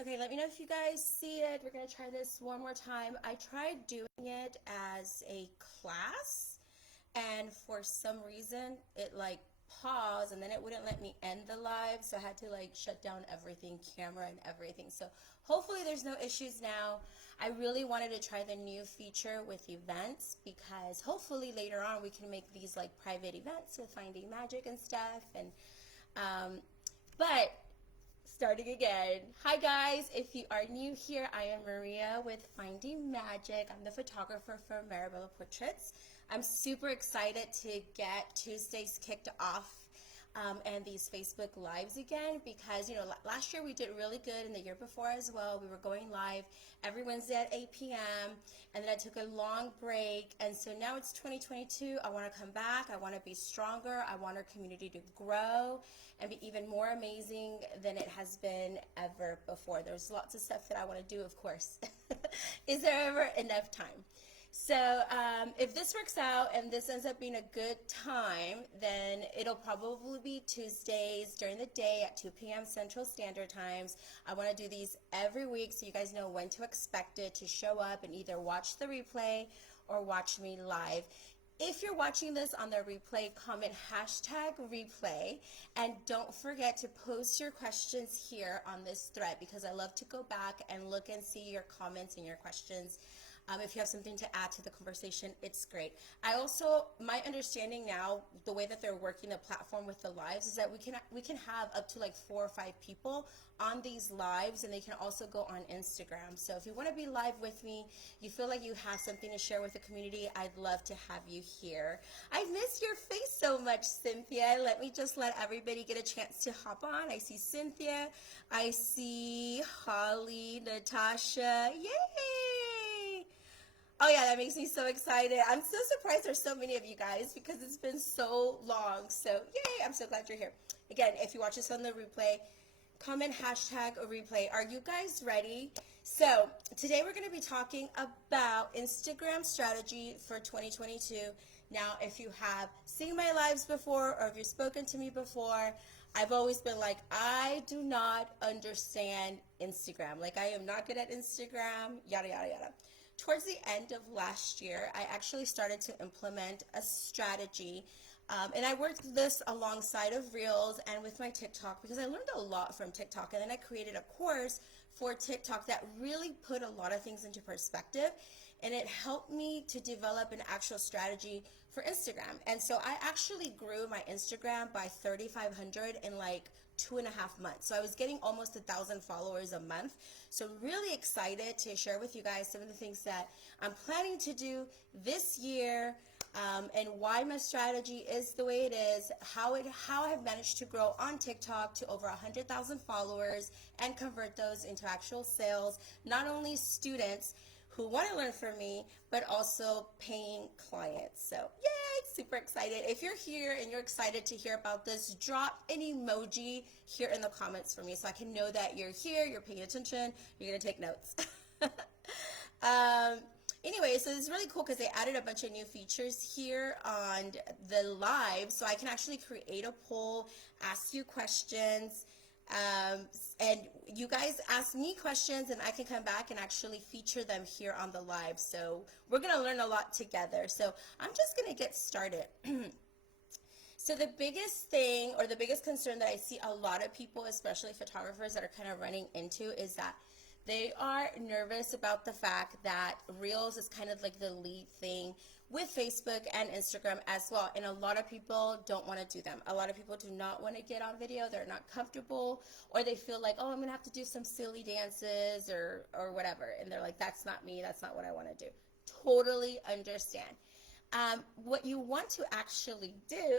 Okay, let me know if you guys see it. We're gonna try this one more time. I tried doing it as a class, and for some reason it like paused and then it wouldn't let me end the live, so I had to like shut down everything, camera and everything. So hopefully there's no issues now. I really wanted to try the new feature with events because hopefully later on we can make these like private events with Finding Magic and stuff. And but starting again. Hi guys, if you are new here, I am Maria with Finding Magic. I'm the photographer for Marabella Portraits. I'm super excited to get Tuesdays kicked off and these Facebook Lives again because, last year we did really good and the year before as well. We were going live every Wednesday at 8 p.m. and then I took a long break, and so now it's 2022. I want to come back. I want to be stronger. I want our community to grow and be even more amazing than it has been ever before. There's lots of stuff that I want to do, of course. Is there ever enough time? So if this works out and this ends up being a good time, then it'll probably be Tuesdays during the day at 2 p.m. Central Standard Times. I want to do these every week so you guys know when to expect it, to show up and either watch the replay or watch me live. If you're watching this on the replay, comment #replay, and don't forget to post your questions here on this thread because I love to go back and look and see your comments and your questions. If you have something to add to the conversation, it's great. My understanding now, the way that they're working the platform with the lives is that we can have up to like 4 or 5 people on these lives, and they can also go on Instagram. So if you want to be live with me, you feel like you have something to share with the community, I'd love to have you here. I miss your face so much, Cynthia. Let everybody get a chance to hop on. I see Cynthia. I see Holly, Natasha. Yay! Oh yeah, that makes me so excited. I'm so surprised there's so many of you guys because it's been so long. So yay, I'm so glad you're here. Again, if you watch this on the replay, comment #replay. Are you guys ready? So today we're going to be talking about Instagram strategy for 2022. Now, if you have seen my lives before or if you've spoken to me before, I've always been like, I do not understand Instagram. Like, I am not good at Instagram, yada, yada, yada. Towards the end of last year, I actually started to implement a strategy. And I worked this alongside of Reels and with my TikTok because I learned a lot from TikTok. And then I created a course for TikTok that really put a lot of things into perspective. And it helped me to develop an actual strategy for Instagram. And so I actually grew my Instagram by 3,500 in like 2.5 months. So I was getting almost 1,000 followers a month. So I'm really excited to share with you guys some of the things that I'm planning to do this year, and why my strategy is the way it is, how I have managed to grow on TikTok to over 100,000 followers and convert those into actual sales, not only students who want to learn from me, but also paying clients. So yay, super excited. If you're here and you're excited to hear about this, drop an emoji here in the comments for me so I can know that you're here, you're paying attention, you're going to take notes. Anyway, so it's really cool because they added a bunch of new features here on the live, so I can actually create a poll, ask you questions, and you guys ask me questions and I can come back and actually feature them here on the live. So we're going to learn a lot together. So I'm just going to get started. So the biggest thing or the biggest concern that I see a lot of people, especially photographers, that are kind of running into is that they are nervous about the fact that Reels is kind of like the lead thing with Facebook and Instagram as well. And a lot of people don't want to do them. A lot of people do not want to get on video. They're not comfortable, or they feel like, oh, I'm going to have to do some silly dances or whatever. And they're like, that's not me. That's not what I want to do. Totally understand. What you want to actually do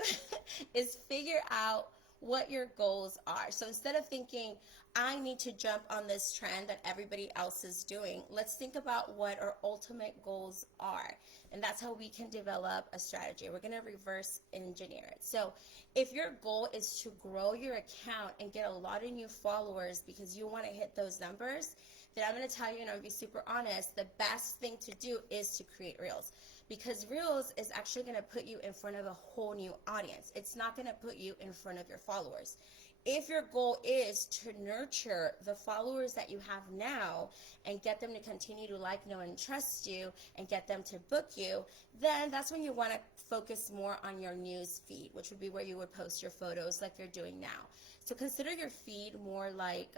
is figure out what your goals are. So instead of thinking, I need to jump on this trend that everybody else is doing, let's think about what our ultimate goals are. And that's how we can develop a strategy. We're going to reverse engineer it. So if your goal is to grow your account and get a lot of new followers because you want to hit those numbers, then I'm going to tell you, and I'll be super honest, the best thing to do is to create Reels. Because Reels is actually going to put you in front of a whole new audience. It's not going to put you in front of your followers. if your goal is to nurture the followers that you have now and get them to continue to like, know, and trust you and get them to book you, then that's when you want to focus more on your news feed, which would be where you would post your photos like you're doing now. So consider your feed more like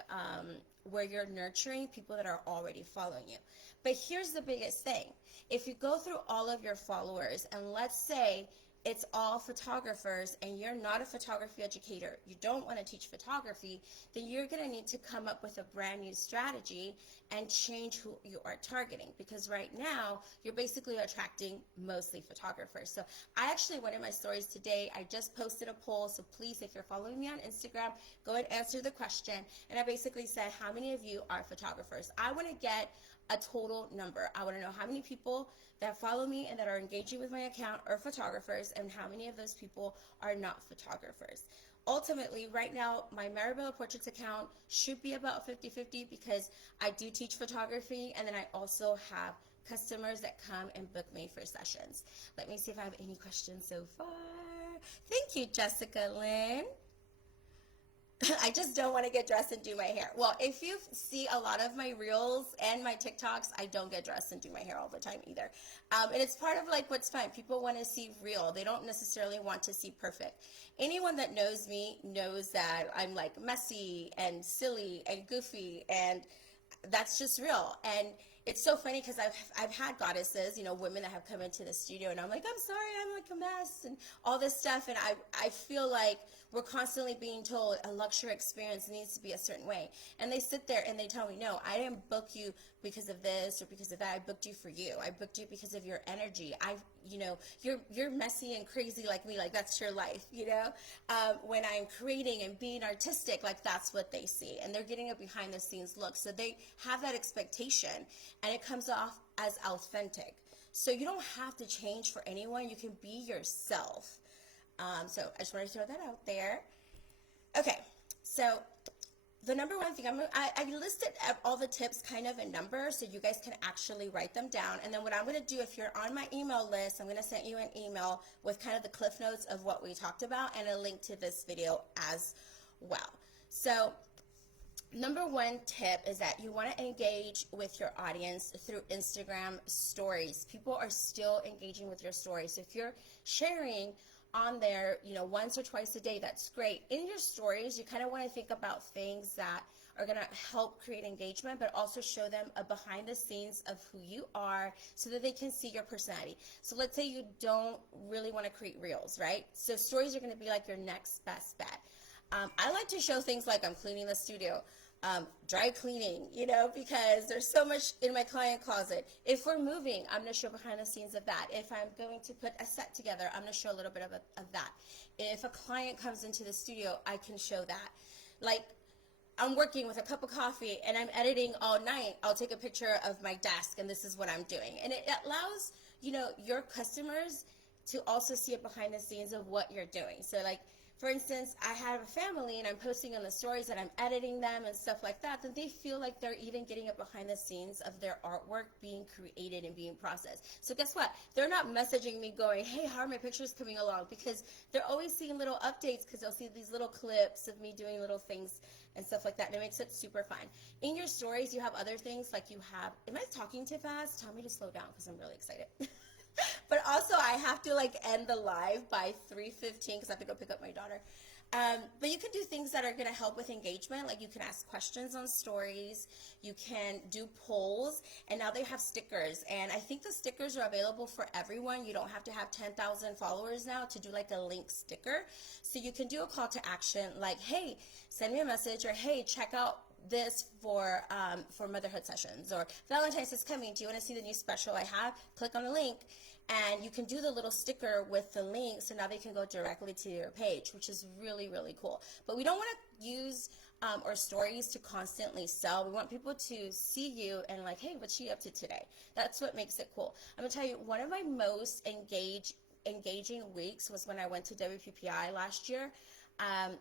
where you're nurturing people that are already following you. But here's the biggest thing. If you go through all of your followers, and let's say it's all photographers and you're not a photography educator, you don't want to teach photography, then you're going to need to come up with a brand new strategy and change who you are targeting, because right now you're basically attracting mostly photographers. So I actually went in my stories today, I just posted a poll, so please, if you're following me on Instagram, go and answer the question. And I basically said, how many of you are photographers? I want to get a total number. I want to know how many people that follow me and that are engaging with my account are photographers, and how many of those people are not photographers. Ultimately, right now, my Maribella Portraits account should be about 50-50 because I do teach photography, and then I also have customers that come and book me for sessions. Let me see if I have any questions so far. Thank you, Jessica Lynn. I just don't want to get dressed and do my hair. Well, if you see a lot of my reels and my TikToks, I don't get dressed and do my hair all the time either. And it's part of like what's fun. People want to see real. They don't necessarily want to see perfect. Anyone that knows me knows that I'm like messy and silly and goofy, and that's just real. And it's so funny because I've had goddesses, you know, women that have come into the studio, and I'm like, I'm sorry, I'm like a mess and all this stuff. And I feel like we're constantly being told a luxury experience needs to be a certain way. And they sit there and they tell me, no, I didn't book you because of this or because of that. I booked you for you. I booked you because of your energy. You know, you're messy and crazy like me, like that's your life, you know? When I'm creating and being artistic, like that's what they see. And they're getting a behind the scenes look. So they have that expectation, and it comes off as authentic. So you don't have to change for anyone. You can be yourself. So I just wanted to throw that out there. Okay, so the number one thing, I listed all the tips kind of in numbers so you guys can actually write them down. And then what I'm going to do, if you're on my email list, I'm going to send you an email with kind of the cliff notes of what we talked about and a link to this video as well. So number one tip is that you want to engage with your audience through Instagram stories. People are still engaging with your stories. So if you're sharing on there, you know, once or twice a day, that's great. In your stories, you kind of want to think about things that are going to help create engagement, but also show them a behind the scenes of who you are so that they can see your personality. So let's say you don't really want to create reels, right? So stories are going to be like your next best bet. I like to show things like I'm cleaning the studio, dry cleaning, you know, because there's so much in my client closet. If we're moving, I'm going to show behind the scenes of that. If I'm going to put a set together, I'm going to show a little bit of that. If a client comes into the studio, I can show that. Like, I'm working with a cup of coffee and I'm editing all night, I'll take a picture of my desk and this is what I'm doing. And it allows, you know, your customers to also see it behind the scenes of what you're doing. So like, for instance, I have a family and I'm posting on the stories that I'm editing them and stuff like that, then they feel like they're even getting it behind the scenes of their artwork being created and being processed. So guess what? They're not messaging me going, hey, how are my pictures coming along? Because they're always seeing little updates because they'll see these little clips of me doing little things and stuff like that, and it makes it super fun. In your stories, you have other things like you have, am I talking too fast? Tell me to slow down because I'm really excited. But also I have to like end the live by 3:15 because I have to go pick up my daughter. But you can do things that are going to help with engagement. Like you can ask questions on stories, you can do polls, and now they have stickers. And I think the stickers are available for everyone. You don't have to have 10,000 followers now to do like a link sticker. So you can do a call to action like, hey, send me a message, or hey, check out this for motherhood sessions, or Valentine's is coming. Do you want to see the new special I have? Click on the link. And you can do the little sticker with the link, so now they can go directly to your page, which is really, really cool. But we don't want to use our stories to constantly sell. We want people to see you and like, hey, what's she up to today? That's what makes it cool. I'm gonna tell you, one of my most engaging weeks was when I went to WPPI last year.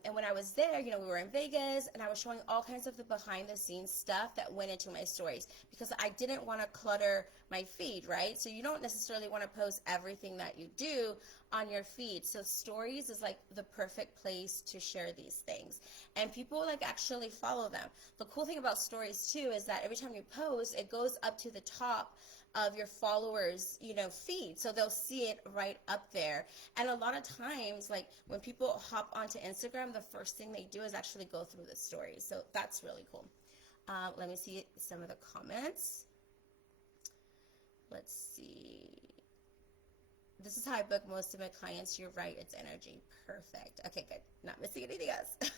And when I was there, you know, we were in Vegas, and I was showing all kinds of the behind the scenes stuff that went into my stories because I didn't want to clutter my feed, right? So you don't necessarily want to post everything that you do on your feed. So stories is like the perfect place to share these things. And people like actually follow them. The cool thing about stories too is that every time you post, it goes up to the top of your followers, feed. So they'll see it right up there. And a lot of times, like when people hop onto Instagram, the first thing they do is actually go through the stories. So that's really cool. Let me see some of the comments. Let's see. This is how I book most of my clients. You're right, it's energy. Perfect. Okay, good. Not missing anything else.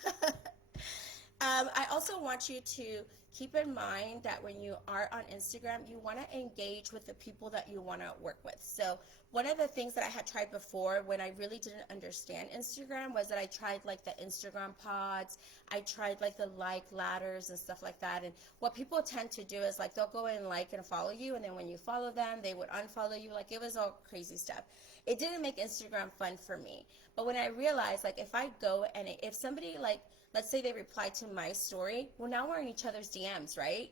I also want you to keep in mind that when you are on Instagram, you want to engage with the people that you want to work with. So one of the things that I had tried before when I really didn't understand Instagram was that I tried like the Instagram pods. I tried like the like ladders and stuff like that. And what people tend to do is like they'll go and like and follow you, and then when you follow them, they would unfollow you. Like it was all crazy stuff. It didn't make Instagram fun for me. But when I realized like if I go and if somebody like, let's say they reply to my story, well now we're in each other's DMs, right?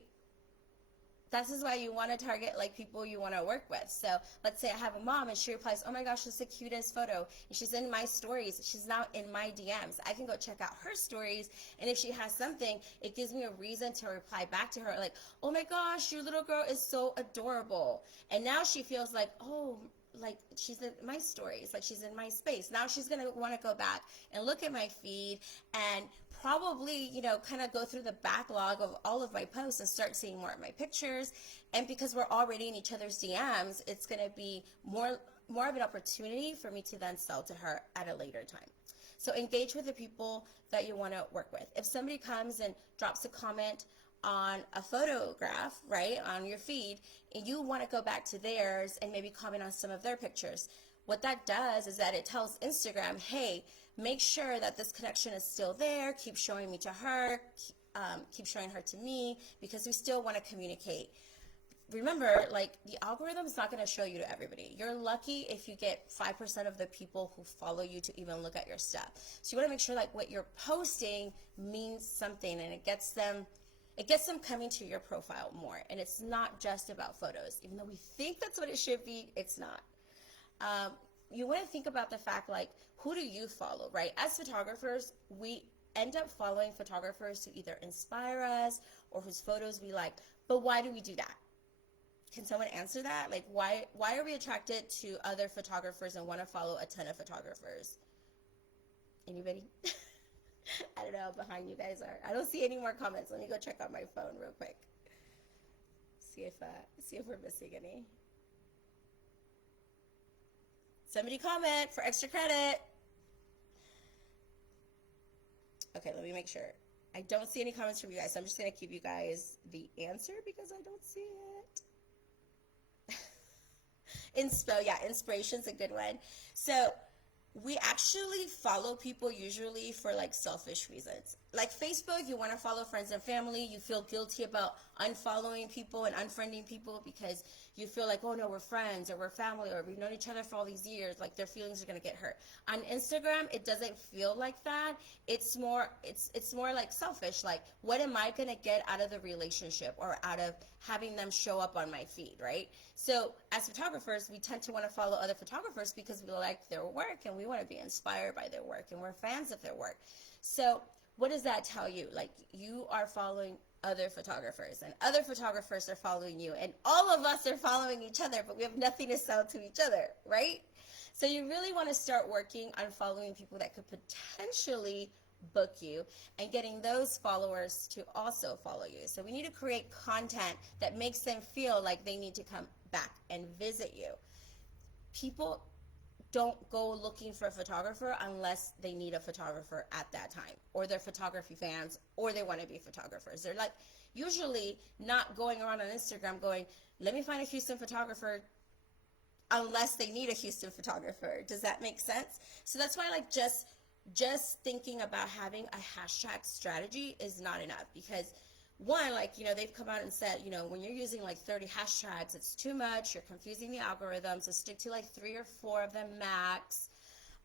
This is why you want to target like people you want to work with. So let's say I have a mom and she replies, oh my gosh, this is the cutest photo. And she's in my stories. She's now in my DMs. I can go check out her stories. And if she has something, it gives me a reason to reply back to her. Like, oh my gosh, your little girl is so adorable. And now she feels like, oh, like she's in my stories, like she's in my space. Now she's going to want to go back and look at my feed and probably, kind of go through the backlog of all of my posts and start seeing more of my pictures. And because we're already in each other's DMs, it's going to be more of an opportunity for me to then sell to her at a later time. So engage with the people that you want to work with. If somebody comes and drops a comment on a photograph, right, on your feed, and you want to go back to theirs and maybe comment on some of their pictures, what that does is that it tells Instagram, hey, make sure that this connection is still there, keep showing me to her, keep showing her to me, because we still want to communicate. Remember, like, the algorithm is not going to show you to everybody. You're lucky if you get 5% of the people who follow you to even look at your stuff. So you want to make sure like what you're posting means something, and it gets them coming to your profile more. And it's not just about photos. Even though we think that's what it should be, it's not. You want to think about the fact, like, who do you follow, right? As photographers, we end up following photographers who either inspire us or whose photos we like. But why do we do that? Can someone answer that? Like, why are we attracted to other photographers and want to follow a ton of photographers? Anybody? I don't know how behind you guys are. I don't see any more comments. Let me go check on my phone real quick. See if we're missing any. Somebody comment for extra credit. Okay, let me make sure. I don't see any comments from you guys, so I'm just going to give you guys the answer because I don't see it. Inspiration's a good one. So we actually follow people usually for like selfish reasons. Like Facebook, you want to follow friends and family. You feel guilty about unfollowing people and unfriending people because you feel like, oh no, we're friends or we're family or we've known each other for all these years. Like their feelings are going to get hurt. On Instagram, it doesn't feel like that. It's more like selfish. Like, what am I going to get out of the relationship or out of having them show up on my feed, right? So as photographers, we tend to want to follow other photographers because we like their work and we want to be inspired by their work and we're fans of their work. So what does that tell you? Like, you are following other photographers and other photographers are following you and all of us are following each other, but we have nothing to sell to each other, right? So you really want to start working on following people that could potentially book you and getting those followers to also follow you. So we need to create content that makes them feel like they need to come back and visit you. People don't go looking for a photographer unless they need a photographer at that time, or they're photography fans, or they want to be photographers. They're like usually not going around on Instagram going, let me find a Houston photographer, unless they need a Houston photographer. Does that make sense? So that's why like just thinking about having a hashtag strategy is not enough, because one, like, they've come out and said, when you're using like 30 hashtags, it's too much. You're confusing the algorithm. So stick to like 3 or 4 of them max.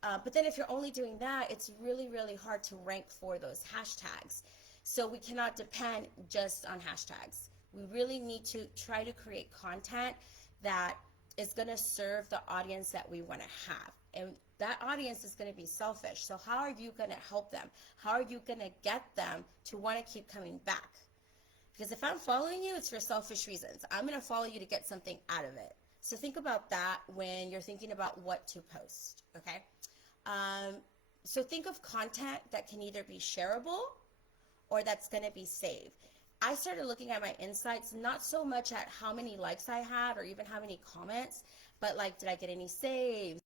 But then if you're only doing that, it's really, really hard to rank for those hashtags. So we cannot depend just on hashtags. We really need to try to create content that is going to serve the audience that we want to have. And that audience is going to be selfish. So how are you going to help them? How are you going to get them to want to keep coming back? Because if I'm following you, it's for selfish reasons. I'm going to follow you to get something out of it. So think about that when you're thinking about what to post, okay? So think of content that can either be shareable or that's going to be saved. I started looking at my insights, not so much at how many likes I had or even how many comments, but like, did I get any saves?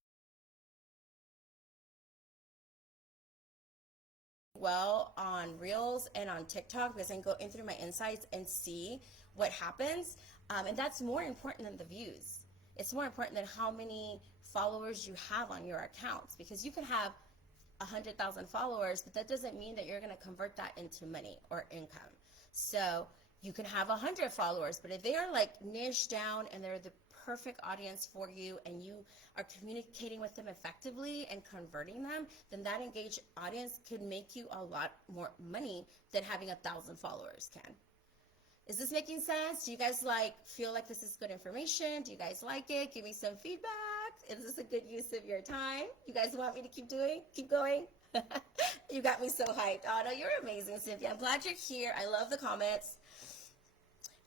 Well, on Reels and on TikTok, because I can go in through my insights and see what happens. And that's more important than the views. It's more important than how many followers you have on your accounts, because you can have 100,000 followers, but that doesn't mean that you're going to convert that into money or income. So you can have 100 followers, but if they are like niche down and they're the perfect audience for you and you are communicating with them effectively and converting them, then that engaged audience could make you a lot more money than having 1,000 followers can. Is this making sense? Do you guys feel like this is good information? Do you guys like it? Give me some feedback. Is this a good use of your time? You guys want me to keep going? You got me so hyped. Oh, no, you're amazing, Cynthia. I'm glad you're here. I love the comments.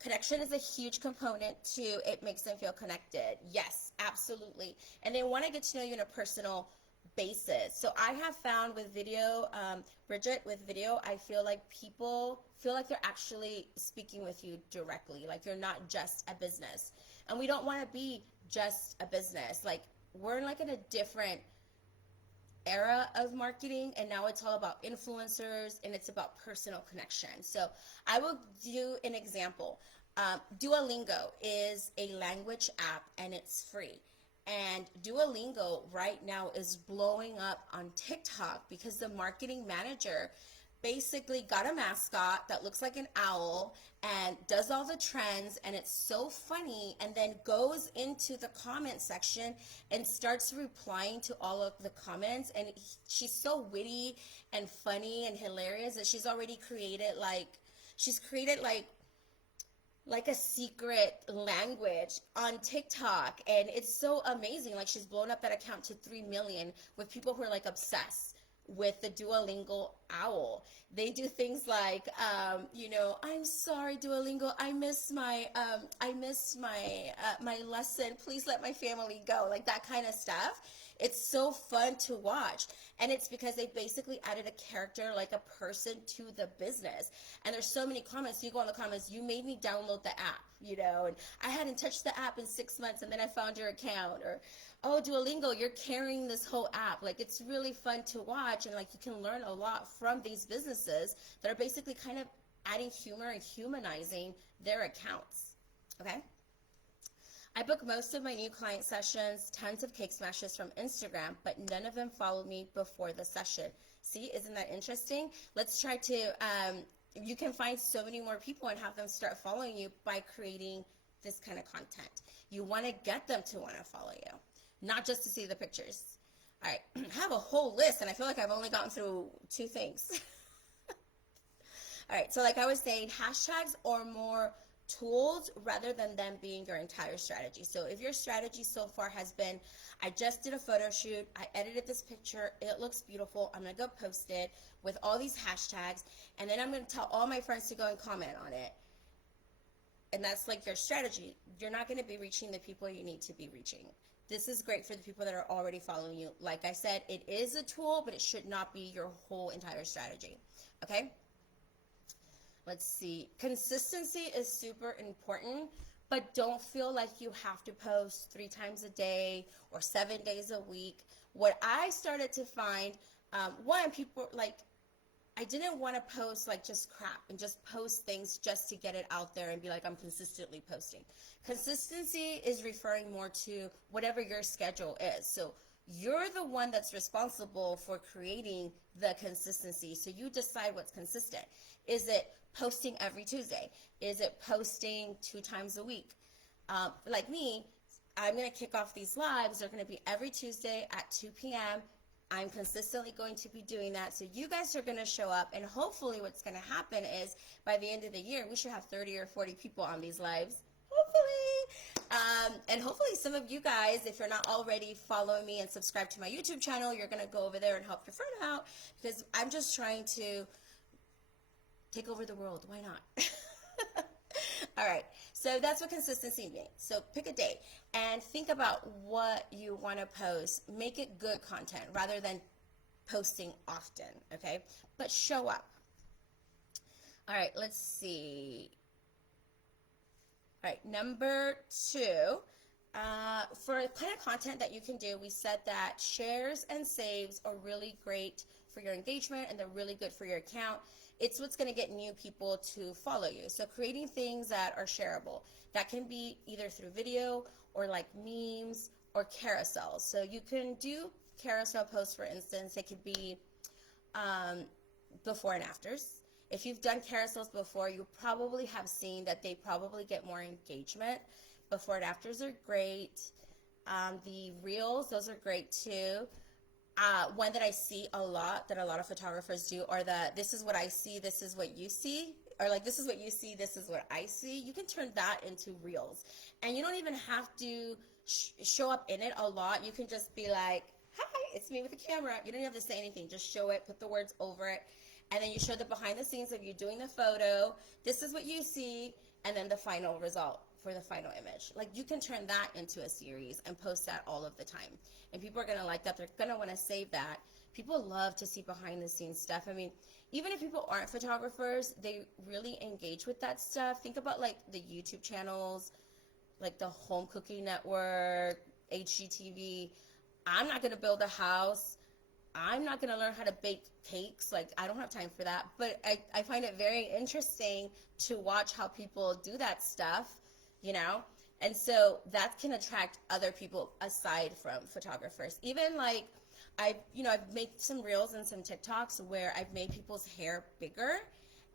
Connection is a huge component to it makes them feel connected. Yes, absolutely. And they want to get to know you on a personal basis. So I have found with video, Bridget, with video, I feel like people feel like they're actually speaking with you directly, like you're not just a business. And we don't want to be just a business. Like we're in a different era of marketing, and now it's all about influencers and it's about personal connection. So I will do an example. Duolingo is a language app and it's free. And Duolingo right now is blowing up on TikTok because the marketing manager basically got a mascot that looks like an owl and does all the trends, and it's so funny, and then goes into the comment section and starts replying to all of the comments. And she's so witty and funny and hilarious that she's already created like a secret language on TikTok, and it's so amazing. Like she's blown up that account to 3 million with people who are like obsessed with the Duolingo owl. They do things like, I'm sorry, Duolingo, I missed my my lesson. Please let my family go. Like that kind of stuff. It's so fun to watch. And it's because they basically added a character, like a person, to the business. And there's so many comments. So you go in the comments, you made me download the app, and I hadn't touched the app in 6 months, and then I found your account. Or, oh, Duolingo, you're carrying this whole app. Like, it's really fun to watch, and you can learn a lot from these businesses that are basically kind of adding humor and humanizing their accounts. Okay? I book most of my new client sessions, tons of cake smashes from Instagram, but none of them follow me before the session. See, isn't that interesting? Let's try to, you can find so many more people and have them start following you by creating this kind of content. You want to get them to want to follow you, not just to see the pictures. All right, I have a whole list, and I feel like I've only gotten through 2 things. All right, so like I was saying, hashtags or more tools rather than them being your entire strategy. So if your strategy so far has been, I just did a photo shoot, I edited this picture, it looks beautiful, I'm going to go post it with all these hashtags, and then I'm going to tell all my friends to go and comment on it. And that's like your strategy. You're not going to be reaching the people you need to be reaching. This is great for the people that are already following you. Like I said, it is a tool, but it should not be your whole entire strategy. Okay? Let's see. Consistency is super important, but don't feel like you have to post 3 times a day or 7 days a week. What I started to find, people I didn't want to post just crap and just post things just to get it out there and be like, I'm consistently posting. Consistency is referring more to whatever your schedule is. So you're the one that's responsible for creating the consistency. So you decide what's consistent. Is it posting every Tuesday? Is it posting 2 times a week? Like me, I'm going to kick off these lives. They're going to be every Tuesday at 2 p.m. I'm consistently going to be doing that. So you guys are going to show up, and hopefully what's going to happen is by the end of the year, we should have 30 or 40 people on these lives. Hopefully. And hopefully some of you guys, if you're not already following me and subscribe to my YouTube channel, you're going to go over there and help your friend out, because I'm just trying to take over the world. Why not? All right, so that's what consistency means. So pick a day and think about what you want to post. Make it good content rather than posting often, okay? But show up. All right, let's see. All right, number 2, for kind of content that you can do, we said that shares and saves are really great for your engagement, and they're really good for your account. It's what's going to get new people to follow you. So creating things that are shareable. That can be either through video or like memes or carousels. So you can do carousel posts, for instance. They could be before and afters. If you've done carousels before, you probably have seen that they probably get more engagement. Before and afters are great. The reels, those are great too. One that I see a lot, that a lot of photographers do, are the this is what I see, this is what you see, or like this is what you see, this is what I see. You can turn that into reels, and you don't even have to show up in it a lot. You can just be like, hi, it's me with the camera. You don't have to say anything, just show it, put the words over it, and then you show the behind the scenes of you doing the photo. This is what you see, and then the final result for the final image. Like, you can turn that into a series and post that all of the time, and people are gonna like that. They're gonna want to save that. People love to see behind the scenes stuff. I mean, even if people aren't photographers, they really engage with that stuff. Think about like the YouTube channels, like the Home Cooking Network, HGTV. I'm not gonna build a house. I'm not gonna learn how to bake cakes. Like, I don't have time for that, but I find it very interesting to watch how people do that stuff, you know? And so that can attract other people aside from photographers. Even like, I've made some reels and some TikToks where I've made people's hair bigger,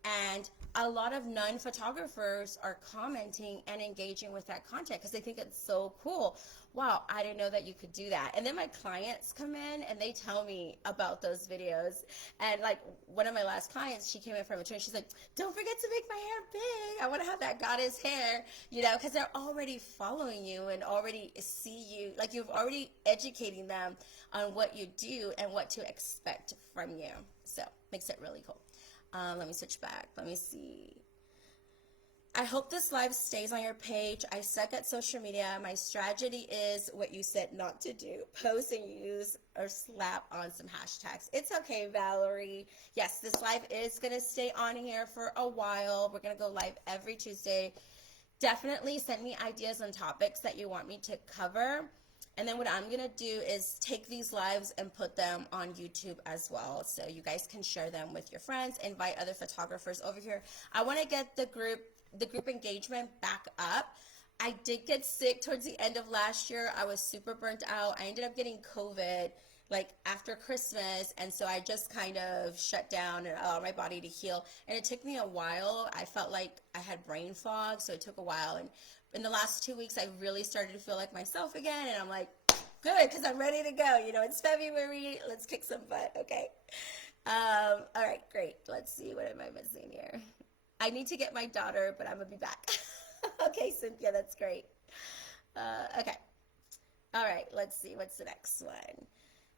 and a lot of non-photographers are commenting and engaging with that content because they think it's so cool. Wow, I didn't know that you could do that. And then my clients come in and they tell me about those videos. And like one of my last clients, she came in from a training. She's like, don't forget to make my hair big. I want to have that goddess hair, because they're already following you and already see you. Like, you've already educating them on what you do and what to expect from you. So makes it really cool. Let me switch back. Let me see. I hope this live stays on your page. I suck at social media. My strategy is what you said not to do. Post and use or slap on some hashtags. It's okay, Valerie. Yes, this live is going to stay on here for a while. We're going to go live every Tuesday. Definitely send me ideas on topics that you want me to cover. And then what I'm going to do is take these lives and put them on YouTube as well, so you guys can share them with your friends, invite other photographers over here. I want to get the group engagement back up. I did get sick towards the end of last year. I was super burnt out. I ended up getting COVID like after Christmas, and so I just kind of shut down and allowed my body to heal. And it took me a while. I felt like I had brain fog, so it took a while. And in the last 2 weeks, I really started to feel like myself again, and I'm like, good, because I'm ready to go. It's February. Let's kick some butt, okay? All right, great. Let's see. What am I missing here? I need to get my daughter, but I'm going to be back. Okay, Cynthia, that's great. Okay. All right, let's see. What's the next one?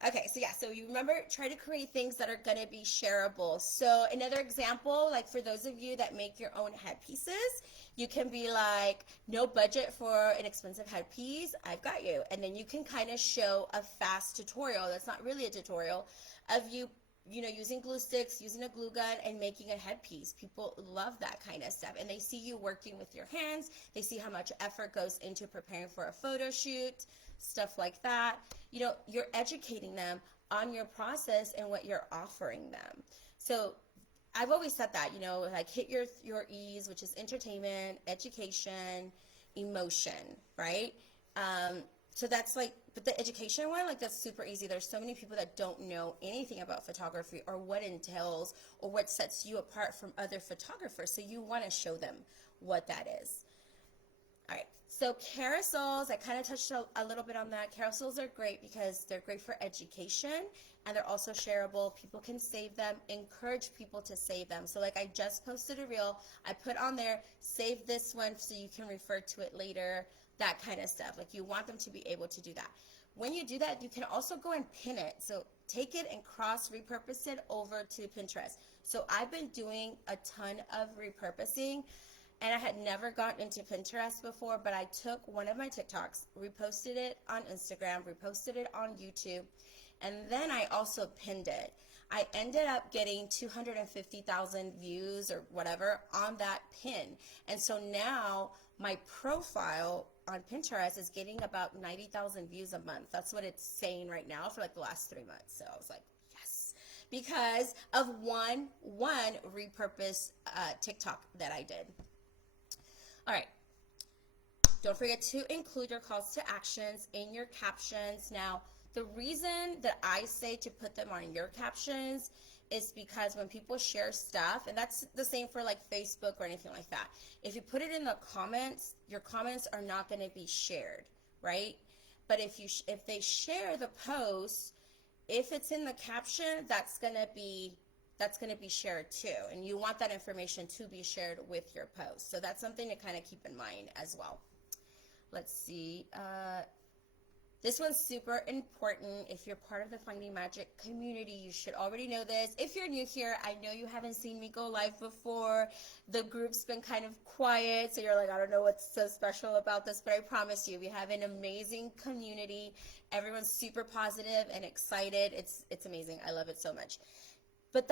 Okay, so you remember, try to create things that are going to be shareable. So another example, like for those of you that make your own headpieces, you can be like, no budget for an expensive headpiece, I've got you. And then you can kind of show a fast tutorial that's not really a tutorial of you using glue sticks, using a glue gun, and making a headpiece. People love that kind of stuff. And they see you working with your hands. They see how much effort goes into preparing for a photo shoot, stuff like that. You're educating them on your process and what you're offering them. So I've always said that, like hit your E's, which is entertainment, education, emotion, right? So that's like, but the education one, like that's super easy. There's so many people that don't know anything about photography or what entails or what sets you apart from other photographers. So you want to show them what that is. All right, so carousels, I kind of touched a little bit on that. Carousels are great because they're great for education, and they're also shareable. People can save them. Encourage people to save them. So like I just posted a reel. I put on there, save this one so you can refer to it later. that kind of stuff. Like you want them to be able to do that. When you do that, you can also go and pin it. So take it and repurpose it over to Pinterest. So I've been doing a ton of repurposing, and I had never gotten into Pinterest before, but I took one of my TikToks, reposted it on Instagram, reposted it on YouTube, and then I also pinned it. I ended up getting 250,000 views or whatever on that pin. And so now my profile on Pinterest is getting about 90,000 views a month. That's what it's saying right now for like the last 3 months. So I was like, yes, because of one repurposed TikTok that I did. All right. Don't forget to include your calls to actions in your captions. Now, the reason that I say to put them on your captions is because when people share stuff, and that's the same for like Facebook or anything like that, if you put it in the comments, your comments are not going to be shared, right? But if they share the post, if it's in the caption, that's going to be shared too, and you want that information to be shared with your post. So that's something to kind of keep in mind as well. Let's see. This one's super important. If you're part of the Finding Magic community, you should already know this. If you're new here, I know you haven't seen me go live before. The group's been kind of quiet, so you're like, I don't know what's so special about this, but I promise you, we have an amazing community. Everyone's super positive and excited. It's amazing. I love it so much. But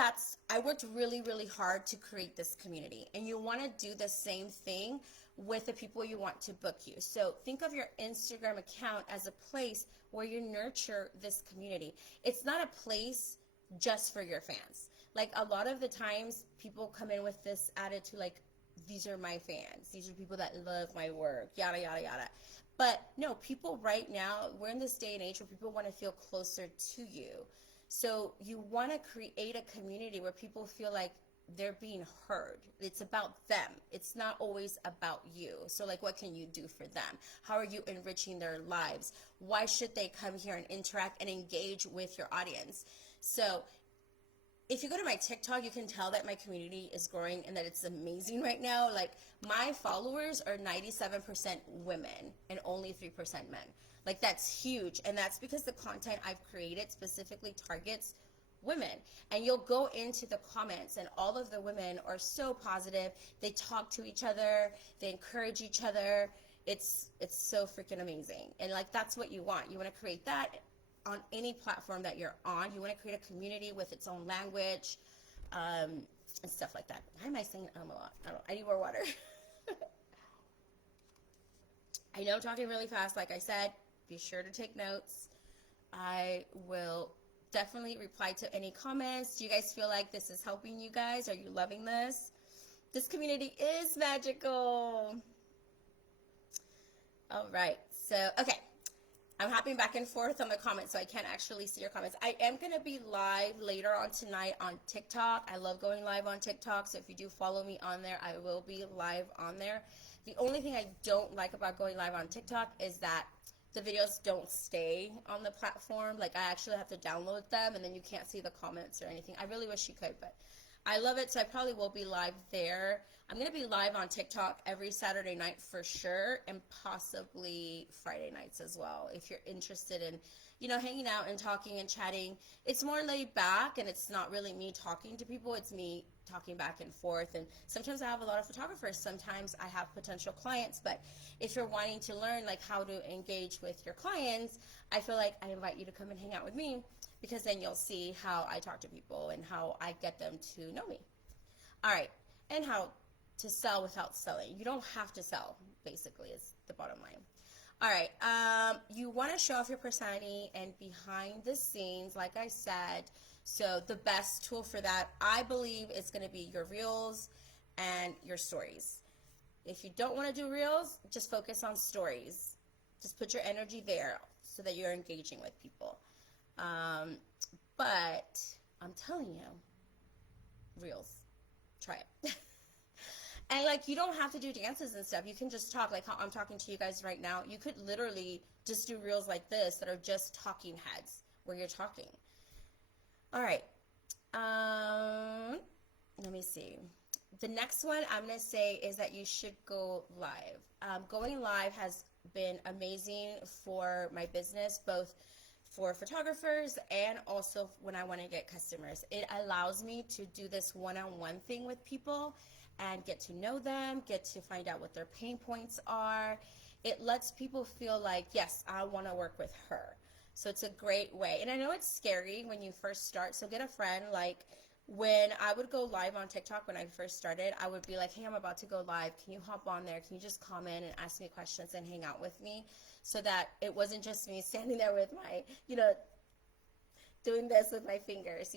I worked really, really hard to create this community, and you want to do the same thing with the people you want to book you. So think of your Instagram account as a place where you nurture this community. It's not a place just for your fans. Like a lot of the times people come in with this attitude like, these are my fans. These are people that love my work, yada, yada, yada. But no, people right now, we're in this day and age where people want to feel closer to you. So you want to create a community where people feel like they're being heard. It's about them. It's not always about you. So like, what can you do for them? How are you enriching their lives? Why should they come here and interact and engage with your audience? So if you go to my TikTok, you can tell that my community is growing and that it's amazing right now. Like my followers are 97% women and only 3% men. Like that's huge. And that's because the content I've created specifically targets women. And you'll go into the comments and all of the women are so positive. They talk to each other. They encourage each other. It's so freaking amazing. And like, that's what you want. You want to create that on any platform that you're on. You want to create a community with its own language, and stuff like that. Why am I saying a lot? I need more water. I know I'm talking really fast. Like I said, be sure to take notes. I will definitely reply to any comments. Do you guys feel like this is helping you guys? Are you loving this? This community is magical. All right. So, okay. I'm hopping back and forth on the comments, so I can't actually see your comments. I am going to be live later on tonight on TikTok. I love going live on TikTok, so if you do follow me on there, I will be live on there. The only thing I don't like about going live on TikTok is that the videos don't stay on the platform. Like, I actually have to download them, and then you can't see the comments or anything. I really wish you could, but I love it, so I probably will be live there. I'm going to be live on TikTok every Saturday night for sure, and possibly Friday nights as well. If you're interested in, hanging out and talking and chatting, it's more laid back, and it's not really me talking to people. It's me talking back and forth, and sometimes I have a lot of photographers. Sometimes I have potential clients, but if you're wanting to learn like how to engage with your clients, I feel like I invite you to come and hang out with me, because then you'll see how I talk to people and how I get them to know me. All right, and how to sell without selling. You don't have to sell, basically, is the bottom line. All right, you want to show off your personality and behind the scenes, like I said. So the best tool for that, I believe, is going to be your reels and your stories. If you don't want to do reels, just focus on stories. Just put your energy there so that you're engaging with people. But I'm telling you, reels, try it. And like, you don't have to do dances and stuff. You can just talk like how I'm talking to you guys right now. You could literally just do reels like this that are just talking heads where you're talking. All right. Let me see. The next one I'm going to say is that you should go live. Going live has been amazing for my business, both for photographers and also when I want to get customers. It allows me to do this one-on-one thing with people and get to know them, get to find out what their pain points are. It lets people feel like, yes, I want to work with her. So it's a great way. And I know it's scary when you first start, so get a friend. Like when I would go live on TikTok when I first started, I would be like, hey, I'm about to go live. Can you hop on there? Can you just comment and ask me questions and hang out with me? So that it wasn't just me standing there with my, doing this with my fingers,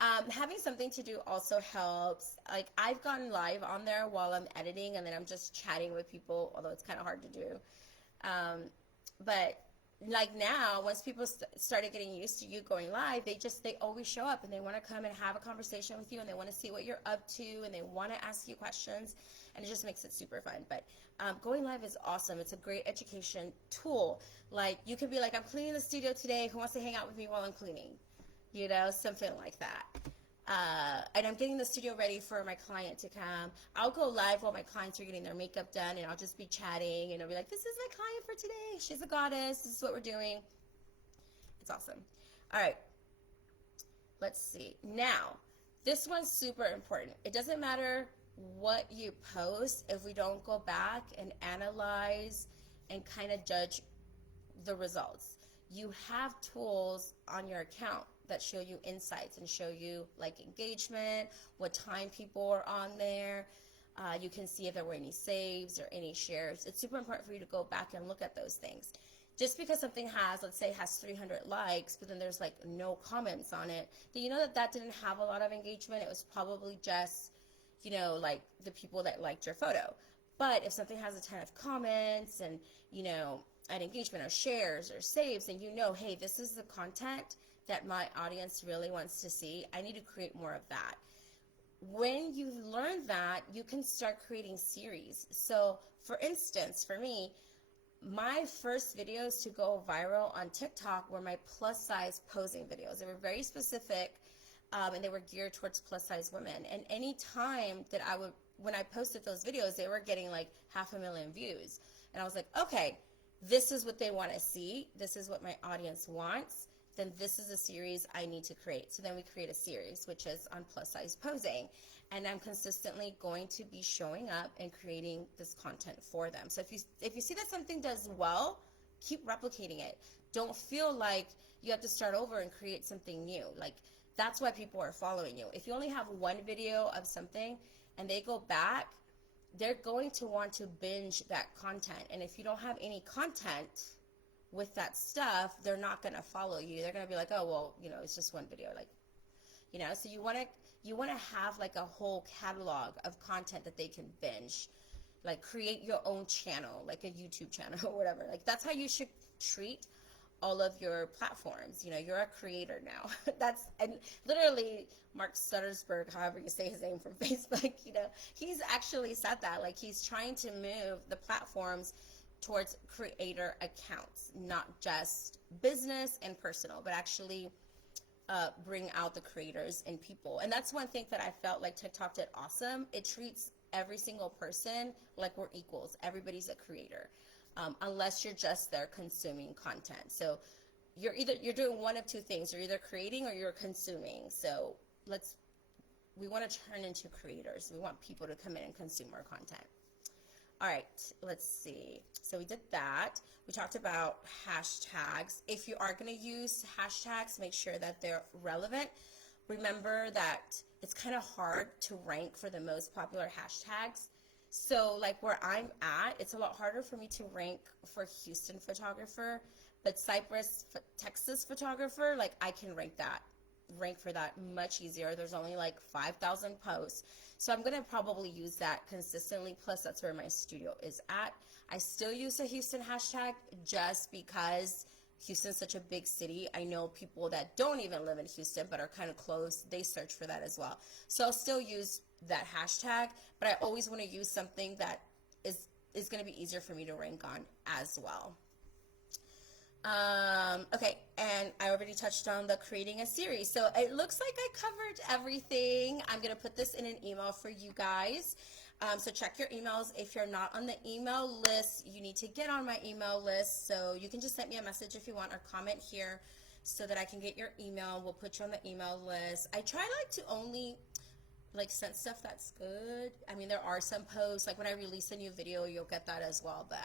Having something to do also helps. Like I've gone live on there while I'm editing and then I'm just chatting with people, although it's kind of hard to do. But like now, once people started getting used to you going live, they always show up and they want to come and have a conversation with you and they want to see what you're up to and they want to ask you questions, and it just makes it super fun. But going live is awesome. It's a great education tool. Like you could be like, I'm cleaning the studio today. Who wants to hang out with me while I'm cleaning? Something like that. And I'm getting the studio ready for my client to come. I'll go live while my clients are getting their makeup done, and I'll just be chatting, and I'll be like, this is my client for today. She's a goddess. This is what we're doing. It's awesome. All right. Let's see. Now, this one's super important. It doesn't matter what you post if we don't go back and analyze and kind of judge the results. You have tools on your account that show you insights and show you like engagement, what time people are on there. You can see if there were any saves or any shares. It's super important for you to go back and look at those things. Just because something let's say has 300 likes, but then there's like no comments on it, then you know that didn't have a lot of engagement. It was probably just, like the people that liked your photo. But if something has a ton of comments and, an engagement or shares or saves, then hey, this is the content that my audience really wants to see. I need to create more of that. When you learn that, you can start creating series. So for instance, for me, my first videos to go viral on TikTok were my plus size posing videos. They were very specific, and they were geared towards plus size women. And any time that when I posted those videos, they were getting like 500,000 views. And I was like, okay, this is what they want to see. This is what my audience wants. Then this is a series I need to create. So then we create a series, which is on plus size posing. And I'm consistently going to be showing up and creating this content for them. So if you see that something does well, keep replicating it. Don't feel like you have to start over and create something new. Like that's why people are following you. If you only have one video of something and they go back, they're going to want to binge that content. And if you don't have any content with that stuff, they're not going to follow you. They're going to be like, oh, well, it's just one video. Like, so you want to have like a whole catalog of content that they can binge. Like create your own channel, like a YouTube channel or whatever. Like that's how you should treat all of your platforms. You're a creator now. And literally Mark Suttersberg, however you say his name, from Facebook, he's actually said that. Like he's trying to move the platforms towards creator accounts, not just business and personal, but actually bring out the creators and people. And that's one thing that I felt like TikTok did awesome. It treats every single person like we're equals. Everybody's a creator, unless you're just there consuming content. So you're doing one of two things. You're either creating or you're consuming. So we want to turn into creators. We want people to come in and consume our content. All right, let's see. So we did that. We talked about hashtags. If you are going to use hashtags, make sure that they're relevant. Remember that it's kind of hard to rank for the most popular hashtags. So like where I'm at, it's a lot harder for me to rank for Houston photographer, but Cypress, Texas photographer, like I can rank for that much easier. There's only like 5,000 posts. So I'm going to probably use that consistently. Plus that's where my studio is at. I still use a Houston hashtag just because Houston's such a big city. I know people that don't even live in Houston but are kind of close. They search for that as well. So I'll still use that hashtag, but I always want to use something that is going to be easier for me to rank on as well. Okay, and I already touched on the creating a series. So it looks like I covered everything. I'm going to put this in an email for you guys. So check your emails. If you're not on the email list, you need to get on my email list. So you can just send me a message if you want, or comment here so that I can get your email. We'll put you on the email list. I try like to only like send stuff that's good. I mean, there are some posts, like when I release a new video, you'll get that as well. But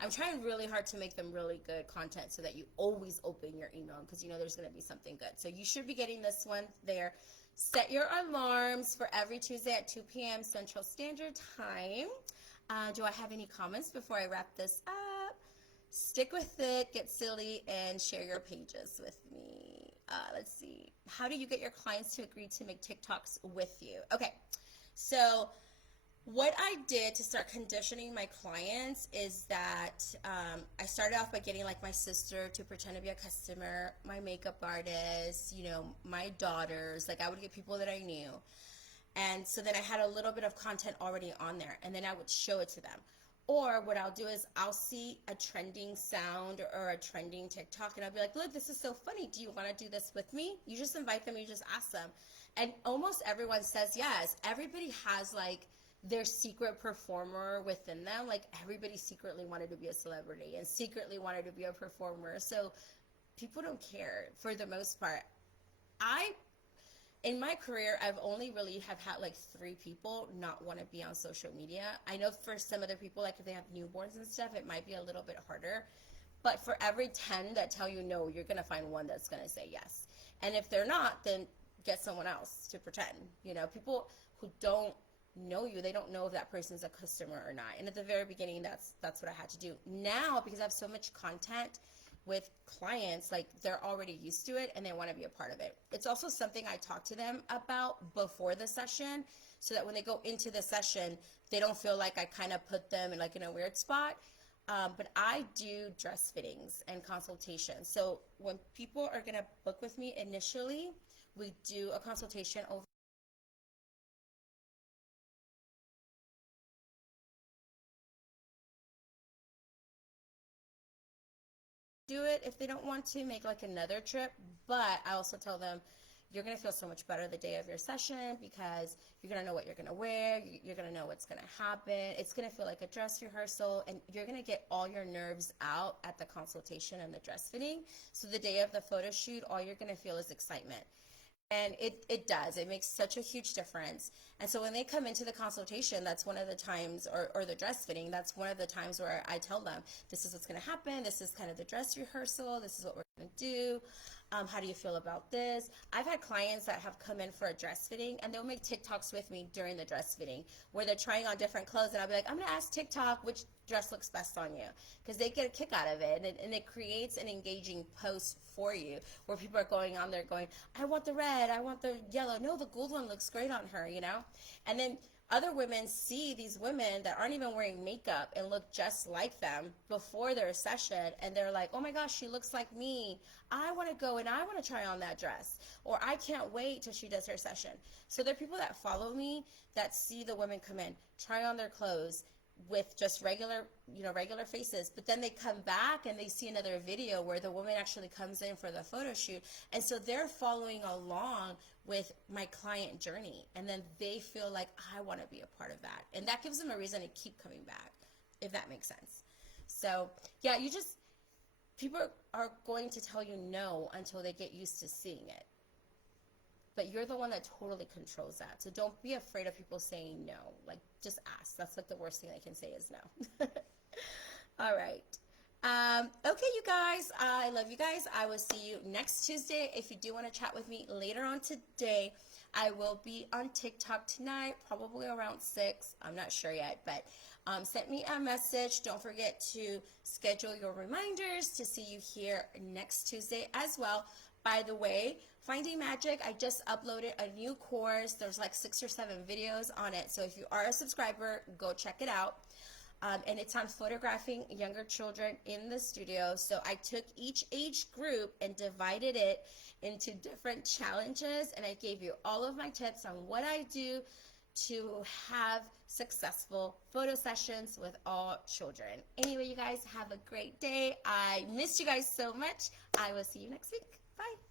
I'm trying really hard to make them really good content so that you always open your email, because you know there's going to be something good. So you should be getting this one there. Set your alarms for every Tuesday at 2 p.m. Central Standard Time. Do I have any comments before I wrap this up? Stick with it, get silly, and share your pages with me. Let's see. How do you get your clients to agree to make TikToks with you? Okay, so what I did to start conditioning my clients is that I started off by getting like my sister to pretend to be a customer, my makeup artist, you know, my daughters. Like I would get people that I knew. And so then I had a little bit of content already on there, and then I would show it to them. Or what I'll do is I'll see a trending sound or a trending TikTok, and I'll be like, look, this is so funny. Do you want to do this with me? You just invite them, you just ask them. And almost everyone says yes. Everybody has like their secret performer within them. Like everybody secretly wanted to be a celebrity and secretly wanted to be a performer. So people don't care for the most part. In my career, I've only really have had like 3 people not want to be on social media. I know for some other people, like if they have newborns and stuff, it might be a little bit harder. But for every 10 that tell you no, you're going to find one that's going to say yes. And if they're not, then get someone else to pretend. You know, people who don't know you, they don't know if that person's a customer or not. And at the very beginning, that's what I had to do. Now, because I have so much content with clients, like they're already used to it and they want to be a part of it. It's also something I talk to them about before the session, so that when they go into the session, they don't feel like I kind of put them in like in a weird spot. But I do dress fittings and consultations. So when people are going to book with me initially, we do a consultation over do it. If they don't want to, make like another trip. But I also tell them, you're going to feel so much better the day of your session, because you're going to know what you're going to wear. You're going to know what's going to happen. It's going to feel like a dress rehearsal, and you're going to get all your nerves out at the consultation and the dress fitting. So the day of the photo shoot, all you're going to feel is excitement. And it does. It makes such a huge difference. And so when they come into the consultation, that's one of the times, or the dress fitting, that's one of the times where I tell them, this is what's going to happen. This is kind of the dress rehearsal. This is what we're going to do. How do you feel about this? I've had clients that have come in for a dress fitting, and they'll make TikToks with me during the dress fitting where they're trying on different clothes, and I'll be like, I'm going to ask TikTok which dress looks best on you, because they get a kick out of it, and it creates an engaging post for you where people are going on there going, I want the red, I want the yellow, no, the gold one looks great on her, you know? And then other women see these women that aren't even wearing makeup and look just like them before their session, and they're like, oh my gosh, she looks like me. I want to go and I want to try on that dress, or I can't wait till she does her session. So there are people that follow me that see the women come in, try on their clothes with just regular faces, but then they come back and they see another video where the woman actually comes in for the photo shoot, and so they're following along with my client journey, and then they feel like, I want to be a part of that, and that gives them a reason to keep coming back, if that makes sense. So yeah, people are going to tell you no until they get used to seeing it, but you're the one that totally controls that. So don't be afraid of people saying no. Like, just ask. That's like the worst thing they can say is no. All right. Okay, you guys, I love you guys. I will see you next Tuesday. If you do want to chat with me later on today, I will be on TikTok tonight, probably around 6. I'm not sure yet, but send me a message. Don't forget to schedule your reminders to see you here next Tuesday as well. By the way, Finding Magic, I just uploaded a new course. There's like 6 or 7 videos on it. So if you are a subscriber, go check it out. And it's on photographing younger children in the studio. So I took each age group and divided it into different challenges, and I gave you all of my tips on what I do to have successful photo sessions with all children. Anyway, you guys have a great day. I missed you guys so much. I will see you next week. Bye.